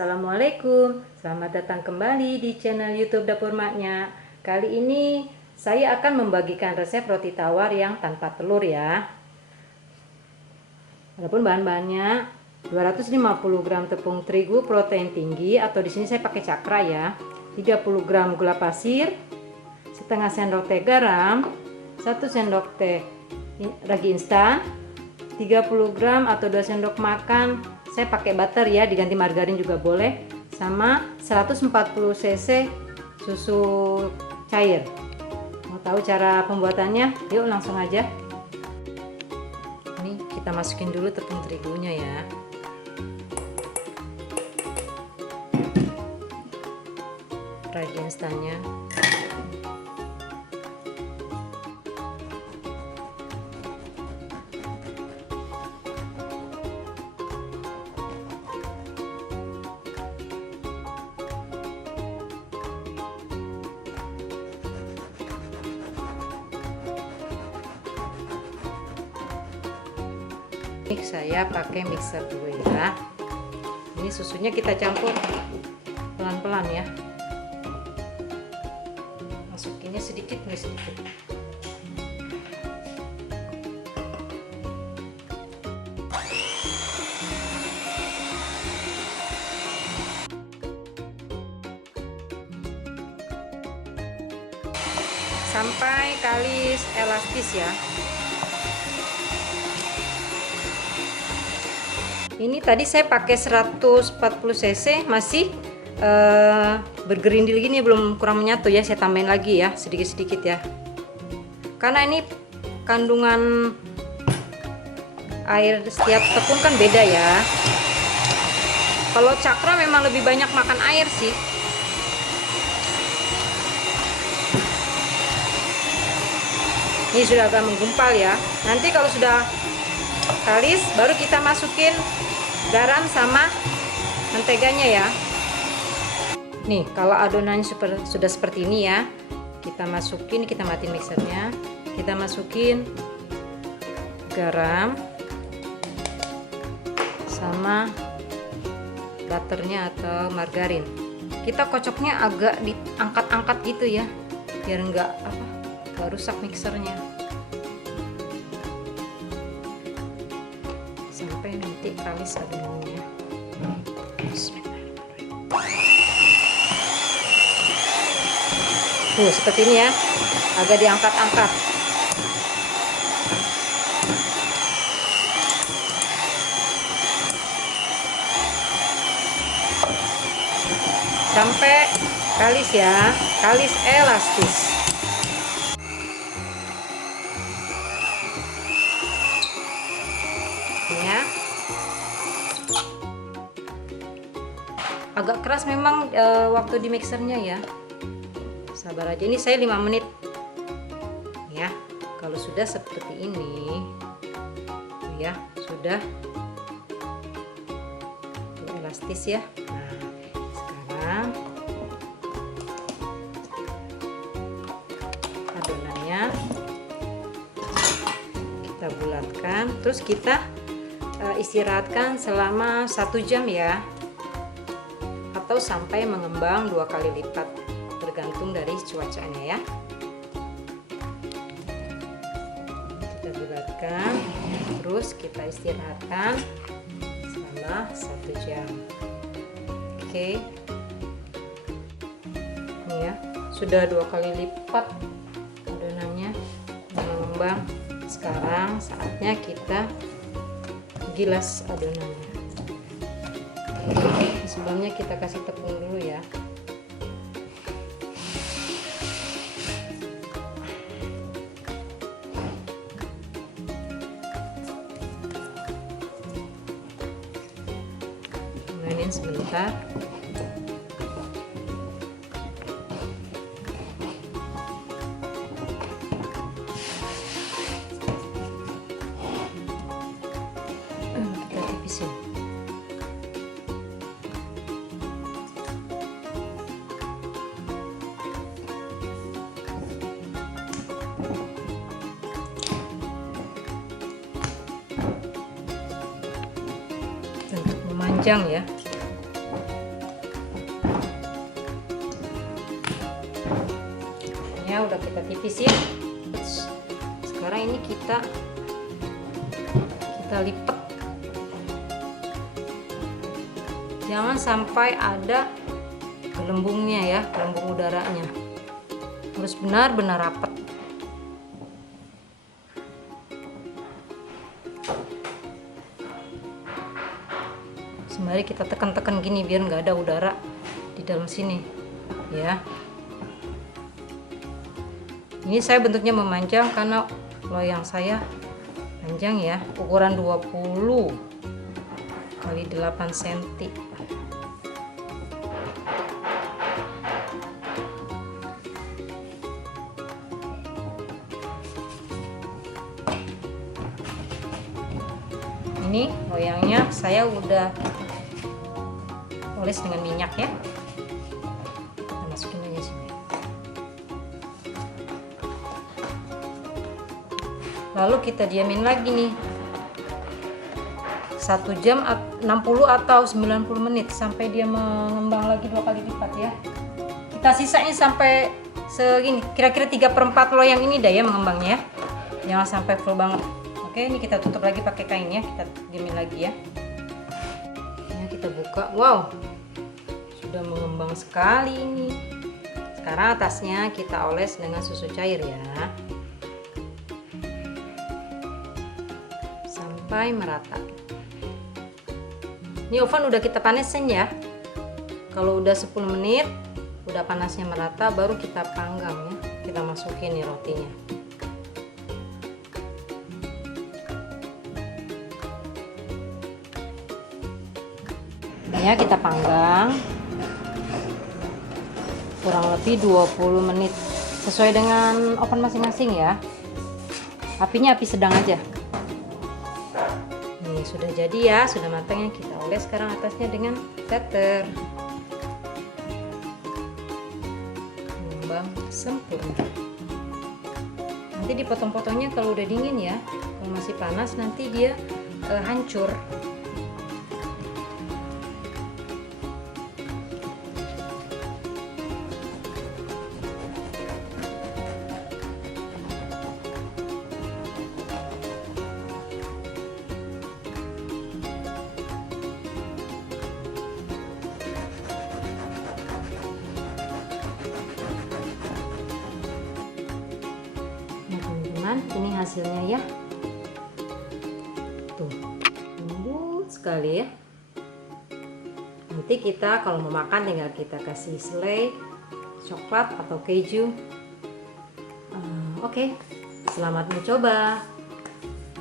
Assalamualaikum, selamat datang kembali di channel YouTube Dapur Maknya. Kali ini saya akan membagikan resep roti tawar yang tanpa telur ya. Adapun bahan-bahannya 250 gram tepung terigu protein tinggi atau di sini saya pakai cakra ya. 30 gram gula pasir, setengah sendok teh garam, 1 sendok teh ragi instan, 30 gram atau 2 sendok makan saya pakai butter ya, diganti margarin juga boleh, sama 140 cc susu cair. Mau tahu cara pembuatannya? Yuk langsung aja. Ini kita masukin dulu tepung terigunya ya. Ragi instannya. Saya pakai mixer dulu ya. Ini susunya kita campur pelan-pelan ya. Masukinnya sedikit demi sedikit. Sampai kalis elastis ya. Ini tadi saya pakai 140 cc masih bergerindil gini, belum kurang menyatu ya. Saya tambahin lagi ya sedikit-sedikit ya. Karena ini kandungan air setiap tepung kan beda ya. Kalau cakra memang lebih banyak makan air sih. Ini sudah agak menggumpal ya. Nanti kalau sudah kalis baru kita masukin garam sama menteganya ya. Nih kalau adonannya sudah seperti ini ya, kita masukin, kita matiin mixernya, kita masukin garam sama butternya atau margarin. Kita kocoknya agak diangkat-angkat gitu ya, biar nggak rusak mixernya. Sampai nanti kalis adonannya. Seperti ini ya, agak diangkat-angkat. Sampai kalis ya, kalis elastis. Ya. Agak keras memang waktu di mixernya ya. Sabar aja, ini saya 5 menit ya. Kalau sudah seperti ini ya, sudah elastis ya. Nah, sekarang adonannya kita bulatkan, terus kita istirahatkan selama 1 jam ya, atau sampai mengembang 2 kali lipat, tergantung dari cuacanya ya. Kita bulatkan, terus kita istirahatkan selama 1 jam. Oke. Ini ya, sudah 2 kali lipat adonannya mengembang. Sekarang saatnya kita gilas adonannya. Sebelumnya kita kasih tepung dulu ya. Mainin sebentar. Kita tipisin. Untuk memanjang ya. ya udah kita tipisin. Sekarang ini kita lipat. Jangan sampai ada gelembungnya ya, gelembung udaranya. Harus benar-benar rapat. Sembari kita tekan-tekan gini biar nggak ada udara di dalam sini ya. Ini saya bentuknya memanjang karena loyang saya panjang ya, ukuran 20 kali 8 cm. Ini loyangnya saya udah oles dengan minyak ya. Kita masukin aja sini. Lalu kita diamin lagi nih 1 jam 60 atau 90 menit sampai dia mengembang lagi 2 kali lipat ya. Kita sisain sampai segini, kira-kira 3/4 loyang ini dah ya mengembangnya ya. Jangan sampai full banget. Oke, ini kita tutup lagi pakai kain ya, kita diamin lagi ya. Ini kita buka, wow, sudah mengembang sekali ini. Sekarang atasnya kita oles dengan susu cair ya, sampai merata. Ini oven udah kita panasin ya. Kalau udah 10 menit, udah panasnya merata, baru kita panggang ya. Kita masukin nih rotinya. Ya, kita panggang kurang lebih 20 menit sesuai dengan oven masing-masing ya. Apinya api sedang aja. Nih sudah jadi ya, sudah matangnya. Kita oles sekarang atasnya dengan cutter. Mengembang sempurna. Nanti dipotong-potongnya kalau udah dingin ya. Kalau masih panas nanti dia hancur. Ini hasilnya ya, tuh lembut sekali ya. Nanti kita kalau mau makan tinggal kita kasih selai coklat atau keju. Oke, selamat mencoba.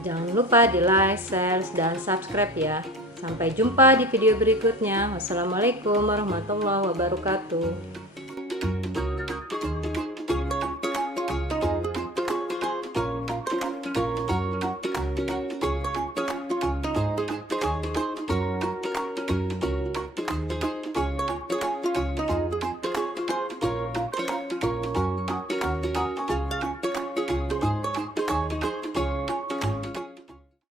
Jangan lupa di like, share, dan subscribe ya. Sampai jumpa di video berikutnya. Wassalamualaikum warahmatullahi wabarakatuh.